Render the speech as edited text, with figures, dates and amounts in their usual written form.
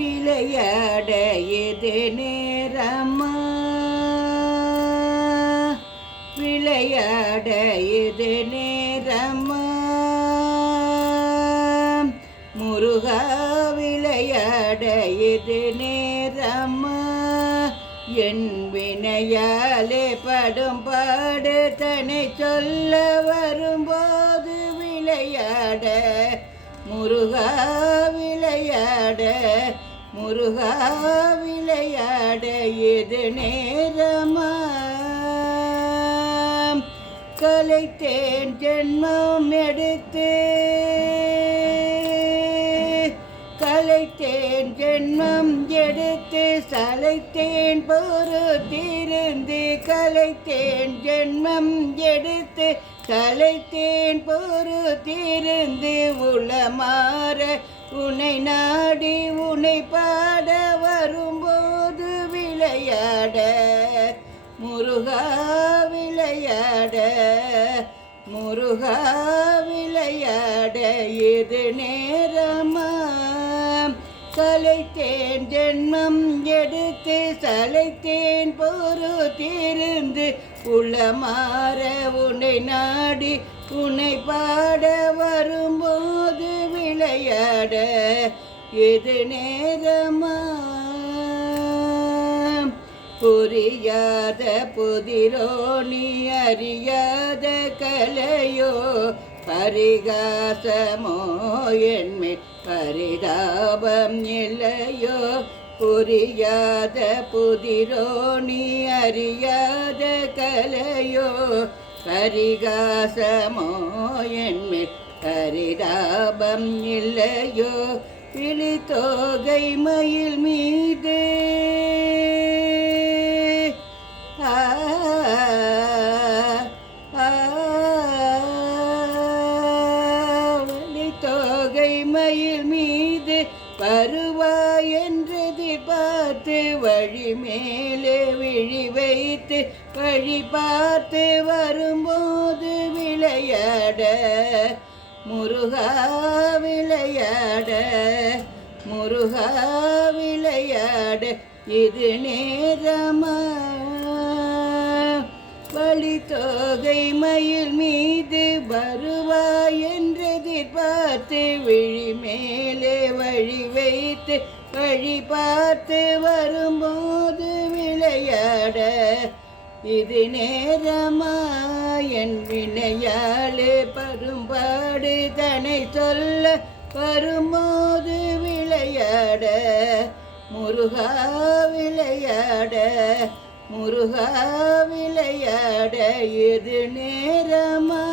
விளையாட எது நேரமா விளையாட எது நேரமா முருகா விளையாட எது நேரமா என் வினையாலே படும் பாடு தன்னை சொல்ல வரும்போது விளையாட முருகா விளையாட முருகா விளையாட எது நேரமா கலைத்தேன் ஜென்மம் எடுத்து கலைத்தேன் ஜென்மம் எடுத்து சலைத்தேன் பொறுத்திருந்து கலைத்தேன் ஜென்மம் எடுத்து சலைத்தேன் பொறுத்திருந்து உளமாற உன்னை நாடி உன்னை பாட வரும்போது விளையாட முருகா விளையாட முருகா விளையாட எது நேரமா கலைத்தேன் ஜென்மம் எடுத்து சலைத்தேன் பொறுத்திருந்து உளமாற உன்னை நாடி உன்னை பாட வரும்போது விளையாட எது நேரமா புரியாத புதிரோ நீ அறியாத கலையோ பரிகாசமோ என்மேல் பரிதாபம் இல்லையோ புரியாத புதிரோ நீ அறியாத கலையோ பரிகாசமோ என்மேல் பரிதாபம் இல்லையோ இழித்தோகை மயில் மீது தோகை மயில் மீது வருவாய் என்றதை பார்த்து வழி மேலே விழி வைத்து வழி பார்த்து வரும்போது விளையாட முருகா விளையாட முருகா விளையாட இது நேரமா வழி தோகை மயில் மீது வருவாய் என்றதை பார்த்து விழி மேலே வழி வைத்து வழி பார்த்து வரும்போது விளையாட இது நேரமா என் வினையாலே பரும்பாடு தன்னை சொல்ல வரும்போது விளையாட முருகா விளையாட முருகா விளையாட எது நேரமா